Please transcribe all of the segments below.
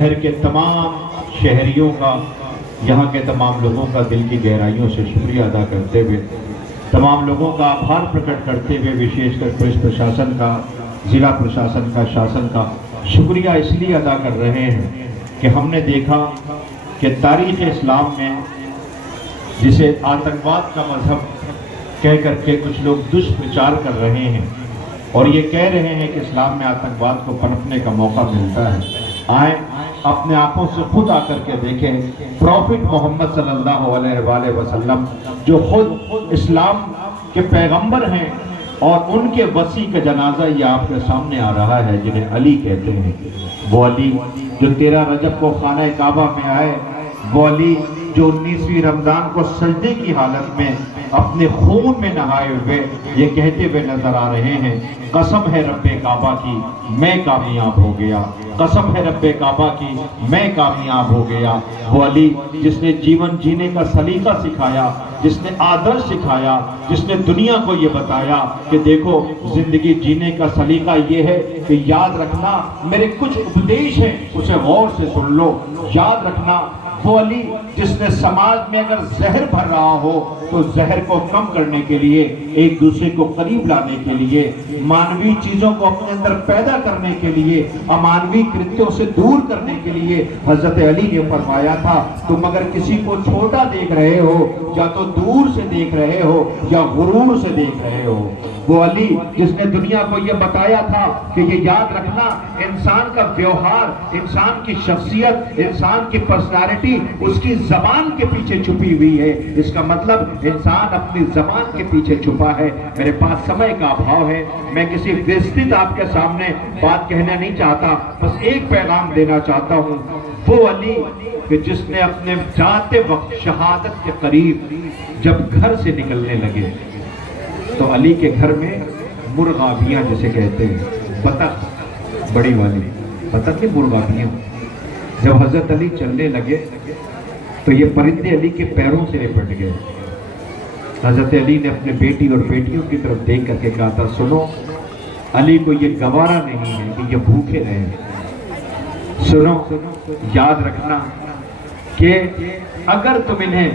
شہر کے تمام شہریوں کا، یہاں کے تمام لوگوں کا دل کی گہرائیوں سے شکریہ ادا کرتے ہوئے، تمام لوگوں کا آبھار پرکٹ کرتے ہوئے، وشیش کر پولیس پرشاسن کا، ضلع پرشاسن کا، شاسن کا شکریہ اس لیے ادا کر رہے ہیں کہ ہم نے دیکھا کہ تاریخ اسلام میں جسے آتنکواد کا مذہب کہہ کر کے کچھ لوگ دشپرچار کر رہے ہیں اور یہ کہہ رہے ہیں کہ اسلام میں آتنکواد کو پنپنے کا موقع ملتا ہے، آئیں اپنے آنکھوں سے خود آ کر کے دیکھیں۔ پروفٹ محمد صلی اللہ علیہ وآلہ وسلم جو خود اسلام کے پیغمبر ہیں اور ان کے وصی کا جنازہ یہ آپ کے سامنے آ رہا ہے، جنہیں علی کہتے ہیں، وہ علی جو 13 رجب کو خانہ کعبہ میں آئے، وہ علی جو 19ویں رمضان کو سجدے کی حالت میں اپنے خون میں نہائے ہوئے یہ کہتے ہوئے نظر آ رہے ہیں، قسم ہے رب کعبہ کی میں کامیاب ہو گیا، قسم ہے رب کعبہ کی میں کامیاب ہو گیا۔ وہ علی جس نے جیون جینے کا سلیقہ سکھایا، جس نے آدرش سکھایا، جس نے دنیا کو یہ بتایا کہ دیکھو زندگی جینے کا سلیقہ یہ ہے کہ یاد رکھنا میرے کچھ اپدیش ہیں، اسے غور سے سن لو، یاد رکھنا۔ وہ علی جس نے سماج میں اگر زہر بھر رہا ہو تو زہر کو کم کرنے کے لیے، ایک دوسرے کو قریب لانے کے لیے، مانوی چیزوں کو اپنے اندر پیدا کرنے کے لیے، امانوی کرتیوں سے دور کرنے کے لیے حضرت علی نے فرمایا تھا تم اگر کسی کو چھوٹا دیکھ رہے ہو یا تو دور سے دیکھ رہے ہو یا غرور سے دیکھ رہے ہو۔ وہ علی جس نے دنیا کو یہ بتایا تھا کہ یہ یاد رکھنا انسان کا ویوہار، انسان کی شخصیت، انسان کی پرسنالٹی اس کی زبان کے پیچھے چھپی ہوئی ہے، اس کا مطلب انسان اپنی زبان کے پیچھے چھپا ہے۔ میرے پاس سمے کا ابھاؤ ہے، میں کسی وستت آپ کے سامنے بات کہنا نہیں چاہتا، بس ایک پیغام دینا چاہتا ہوں۔ وہ علی کہ جس نے اپنے جاتے وقت شہادت کے قریب جب گھر سے نکلنے لگے تو علی کے گھر میں مرغابیاں جسے کہتے ہیں، بطخ، بڑی والی بطخ کی مرغابیاں، جب حضرت علی چلنے لگے تو یہ پرندے علی کے پیروں سے لپٹ گئے۔ حضرت علی نے اپنے بیٹی اور بیٹیوں کی طرف دیکھ کر کے کہا تھا سنو، علی کو یہ گوارا نہیں ہے کہ یہ بھوکے رہیں، سنو یاد رکھنا کہ اگر تم انہیں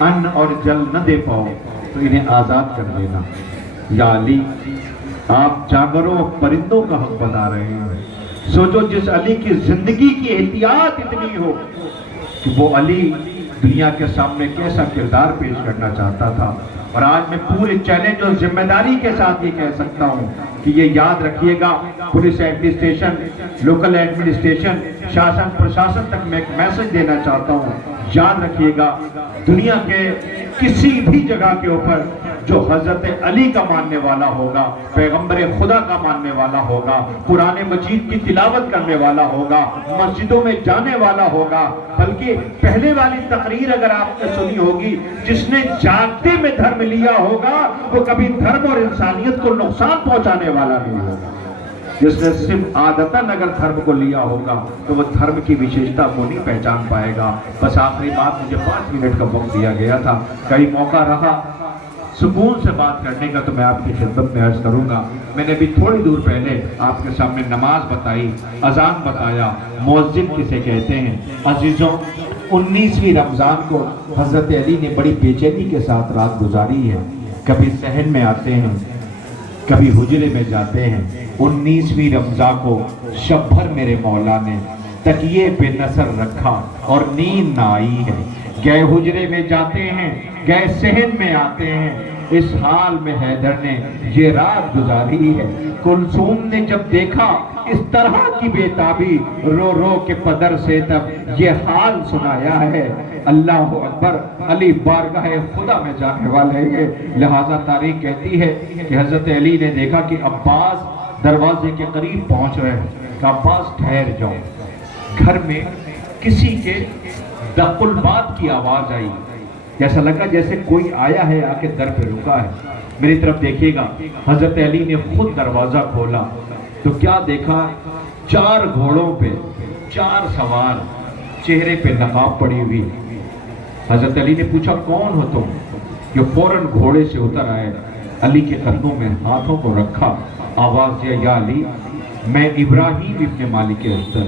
ان اور جل نہ دے پاؤ تو انہیں آزاد کر دینا۔ یا علی آپ جانوروں اور پرندوں کا حق بتا رہے ہیں، سوچو جس علی کی زندگی کی احتیاط اتنی ہو کہ وہ علی دنیا کے سامنے کیسا کردار پیش کرنا چاہتا تھا۔ اور آج میں پورے چیلنج اور ذمہ داری کے ساتھ یہ کہہ سکتا ہوں کہ یہ یاد رکھیے گا، پولیس ایڈمنسٹریشن، لوکل ایڈمنسٹریشن، شاسن پرشاسن تک میں ایک میسج دینا چاہتا ہوں، یاد رکھیے گا دنیا کے کسی بھی جگہ کے اوپر جو حضرت علی کا ماننے والا ہوگا، پیغمبر خدا کا ماننے والا ہوگا، قرآن مجید کی تلاوت کرنے والا ہوگا، مسجدوں میں جانے والا ہوگا، بلکہ پہلے والی تقریر اگر آپ نے سنی ہوگی، جس نے جاگتے میں دھرم لیا ہوگا وہ کبھی دھرم اور انسانیت کو نقصان پہنچانے والا نہیں ہوگا۔ جس نے صرف عادتاً اگر دھرم کو لیا ہوگا تو وہ دھرم کی وشیشتا کو نہیں پہچان پائے گا۔ بس آخری بات، مجھے 5 منٹ کا وقت دیا گیا تھا، کئی موقع رہا سکون سے بات کرنے کا تو میں آپ کی خدمت میں عرض کروں گا۔ میں نے بھی تھوڑی دور پہلے آپ کے سامنے نماز بتائی، اذان بتایا، مؤذن کسے کہتے ہیں۔ عزیزوں، 19ویں رمضان کو حضرت علی نے بڑی بے چینی کے ساتھ رات گزاری ہے، کبھی صحن میں آتے ہیں، کبھی حجرے میں جاتے ہیں۔ 19ویں رمضان کو شب بھر میرے مولا نے تکیے پہ نظر رکھا اور نیند نہ آئی ہے، گئے حجرے میں جاتے ہیں، گئے صحن میں آتے ہیں، اس حال میں حیدر نے یہ رات گزاری ہے۔ کلثوم نے جب دیکھا اس طرح کی بے تابی، رو رو کے پدر سے تب یہ حال سنایا ہے۔ اللہ اکبر، علی بارگاہ خدا میں جانے والے ہیں۔ لہذا تاریخ کہتی ہے کہ حضرت علی نے دیکھا کہ عباس دروازے کے قریب پہنچ رہے ہیں، کہ عباس ٹھہر جاؤ۔ گھر میں کسی کے دق الباب کی آواز آئی، جیسا لگا جیسے کوئی آیا ہے آ کے در پہ رکا ہے۔ میری طرف دیکھیے گا، حضرت علی نے خود دروازہ کھولا تو کیا دیکھا، 4 گھوڑوں پہ 4 سوار، چہرے پہ نقاب پڑی ہوئی۔ حضرت علی نے پوچھا کون ہو تم؟ جو فوراً گھوڑے سے اتر آئے، علی کے قدموں میں ہاتھوں کو رکھا، آواز دیا یا علی میں ابراہیم ابن مالک اشتر،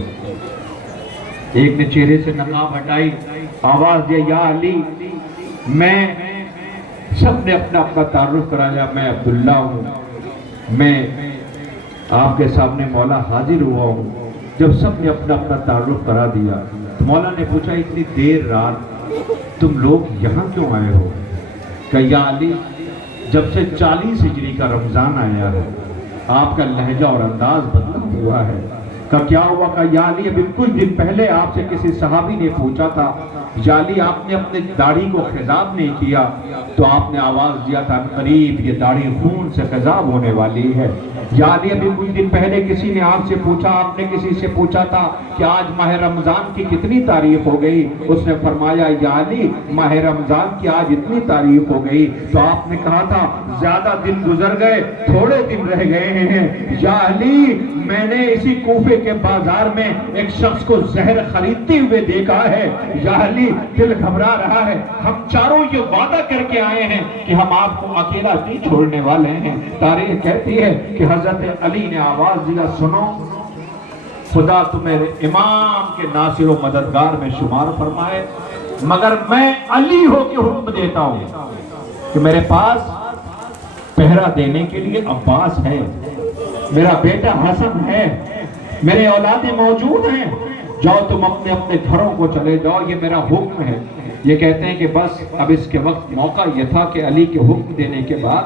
ایک نے چہرے سے نقاب ہٹائی، آواز دیا یا علی، میں سب نے اپنا اپنا تعارف کرایا، میں عبداللہ ہوں، میں آپ کے سامنے مولا حاضر ہوا ہوں۔ جب سب نے اپنا اپنا تعارف کرا دیا تو مولا نے پوچھا اتنی دیر رات تم لوگ یہاں کیوں آئے ہو؟ کہ یا علی، جب سے 40 ہجری کا رمضان آیا ہے آپ کا لہجہ اور انداز بدلا ہوا ہے۔ کہ کیا ہوا؟ کہ یا علی ابھی کچھ دن پہلے آپ سے کسی صحابی نے پوچھا تھا یا علی آپ نے اپنے داڑھی کو خضاب نہیں کیا، تو آپ نے آواز دیا تھا قریب یہ داڑھی خون سے خضاب ہونے والی ہے۔ یا علی ابھی کچھ دن پہلے کسی نے آپ سے پوچھا، آپ نے کسی سے پوچھا تھا کہ آج ماہ رمضان کی کتنی تاریخ ہو گئی؟ اس نے فرمایا یا علی ماہ رمضان کی آج اتنی تاریخ ہو گئی، تو آپ نے کہا تھا زیادہ دن گزر گئے تھوڑے دن رہ گئے ہیں۔ یا علی میں نے اسی کوفے کے بازار میں ایک شخص کو زہر خریدتے ہوئے دیکھا ہے۔ یا علی دل گھبرا رہا ہے، ہم چاروں یہ وعدہ کر کے آئے ہیں کہ ہم آپ کو اکیلا نہیں چھوڑنے والے ہیں۔ تاریخ کہتی ہے کہ حضرت علی نے آواز دیا سنو، خدا تمہیں امام کے ناصر و مددگار میں شمار فرمائے، مگر میں علی ہو کے حکم دیتا ہوں کہ میرے پاس پہرا دینے کے لیے عباس ہے، میرا بیٹا حسن ہے، میرے اولادیں موجود ہیں، جاؤ تم اپنے اپنے گھروں کو چلے جاؤ، یہ میرا حکم ہے۔ یہ کہتے ہیں کہ بس اب اس کے وقت موقع یہ تھا کہ علی کے حکم دینے کے بعد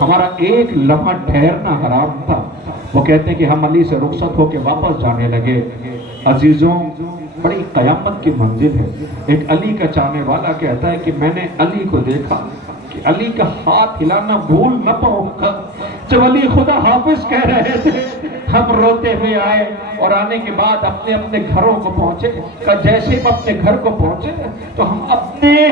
ہمارا ایک لمحہ ٹھہرنا حرام تھا۔ وہ کہتے ہیں کہ ہم علی سے رخصت ہو کے واپس جانے لگے۔ عزیزوں بڑی قیامت کی منزل ہے۔ ایک علی کا چاہنے والا کہتا ہے کہ میں نے علی کو دیکھا کہ علی کا ہاتھ ہلانا بھول نہ پاؤں گا۔ جب علی خدا حافظ کہہ رہے تھے ہم روتے ہوئے آئے اور آنے کے بعد اپنے اپنے گھروں کو پہنچے۔ کہ جیسے ہم اپنے گھر کو پہنچے تو ہم اپنے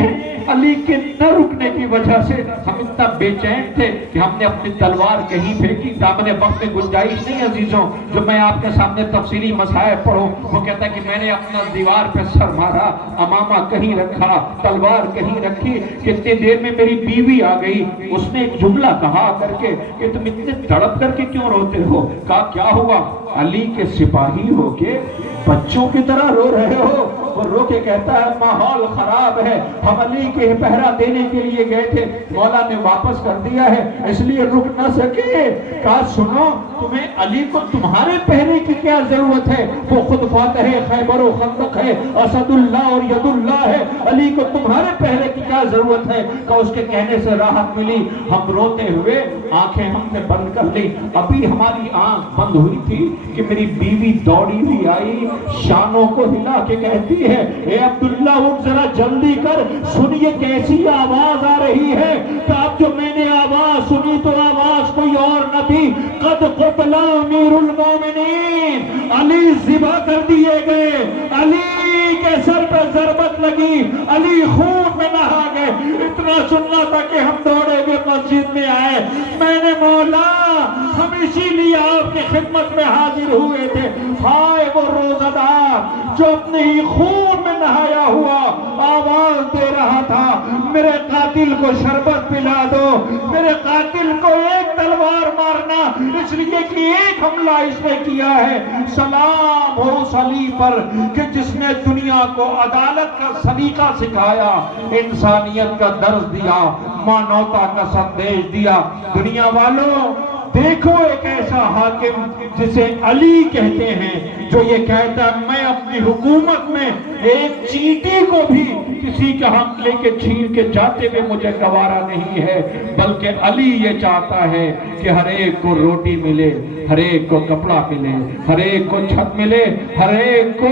علی کے نہ رکنے کی وجہ سے ہم اتنا بے چین تھے کہ ہم نے اپنی تلوار کہیں پھینکی۔ دامن وقت میں گنجائش نہیں عزیزوں جو میں آپ کے سامنے تفصیلی مسائل پڑھوں۔ وہ کہتا ہے کہ میں نے اپنا دیوار پہ سر مارا، امامہ کہیں رکھا، تلوار کہیں رکھی، کتنی دیر میں میری بیوی آ گئی۔ اس نے ایک جملہ کہا کر کے کہ تم اتنے تڑپ کر کے کیوں روتے ہو؟ کہا کیا ہوا؟ علی کے سپاہی ہو کے بچوں کی طرح رو رہے ہو؟ وہ رو کے کہتا ہے ماحول خراب ہے، ہم علی کے پہرا دینے کے لیے گئے تھے، مولا نے واپس کر دیا ہے اس لیے رک نہ سکے۔ کہا سنو تمہیں علی کو تمہارے پہرے کی کیا ضرورت ہے؟ وہ خود فاتح خیبر و خندق ہے، اسد اللہ اور ید اللہ ہے، علی کو تمہارے پہرے کی کیا ضرورت ہے؟ کہ اس کے کہنے سے راحت ملی۔ ہم روتے ہوئے آنکھیں ہم نے بند کر لی۔ ابھی ہماری آنکھ بند ہوئی تھی کہ میری بیوی دوڑی بھی آئی، شانوں کو ہلا کے کہتی ہے اے عبداللہ اٹھ ذرا جلدی کر، سنیے کیسی آواز آ رہی ہے۔ کہ اب جو میں نے آواز سنی تو آواز کوئی اور نہ تھی، قد قتل امیر المومنین، علی ذبح کر دیے گئے، علی کے سر پہ ضربت لگی، علی خون میں نہا گئے۔ اتنا سننا تھا کہ ہم دوڑے ہوئے مسجد میں آئے۔ میں نے مولا ہم اسی لیے آپ کی خدمت میں حاضر ہوئے تھے۔ ہائے وہ روزہ دار جو اپنے ہی خون میں نہایا ہوا آواز دے رہا تھا میرے قاتل کو شربت پلا دو، میرے قاتل کو ایک تلوار مارنا، اس لیے کہ ایک حملہ اس نے کیا ہے۔ سلام ہو اس علی پر کہ جس نے دنیا کو عدالت کا سلیقہ سکھایا، انسانیت کا درس دیا، مانوتا کا سندیش دیا۔ دنیا والوں دیکھو ایک ایسا حاکم جسے علی کہتے ہیں، جو یہ کہتا ہے میں اپنی حکومت میں ایک چیٹی کو بھی کسی کا حق لے کے چھین کے جاتے ہوئے مجھے گوارا نہیں ہے، بلکہ علی یہ چاہتا ہے کہ ہر ایک کو روٹی ملے، ہر ایک کو کپڑا ملے، ہر ایک کو چھت ملے، ہر ایک کو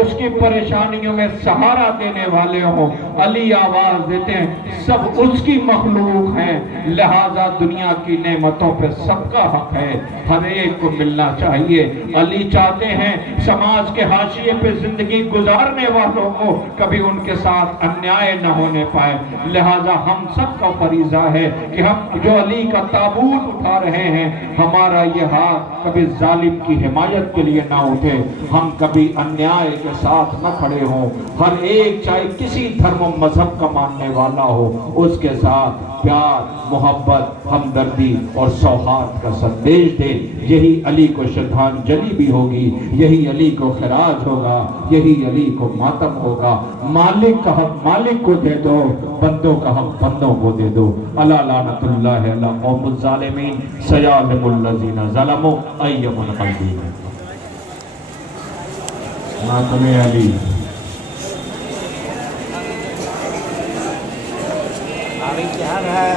اس کی پریشانیوں میں سہارا دینے والے ہوں۔ علی آواز دیتے ہیں سب اس کی مخلوق ہیں، لہذا دنیا کی نعمتوں پہ سب کا حق ہے، ہر ایک کو ملنا چاہیے۔ علی چاہتے ہیں سماج کے حاشیے پہ زندگی گزارنے والوں کو کبھی ان کے ساتھ انیائے نہ ہونے پائے، لہذا ہم سب کا فریضہ ہے کہ ہم جو علی کا تابوت اٹھا رہے ہیں، ہمارا یہ ہاتھ کبھی ظالم کی حمایت کے لیے نہ اٹھے، ہم کبھی انیائے کے ساتھ نہ کھڑے ہوں۔ ہر ایک چاہے کسی دھرم و مذہب کا ماننے والا ہو، اس کے ساتھ پیار، محبت، ہمدردی اور سوہاد کا سندیش دے۔ یہی علی کو شردھانجلی بھی ہوگی، یہی علی کو خراج ہوگا، یہی علی کو ماتم ہوگا۔ مالک کا حق مالک کو دے دو، بندوں کا حق بندوں کو دے دو۔ الا لعنت اللہ علی قوم الظالمین سیعلم الذین ظلموا ای منقلبین۔ ماتم علی۔ ابھی کیا ہے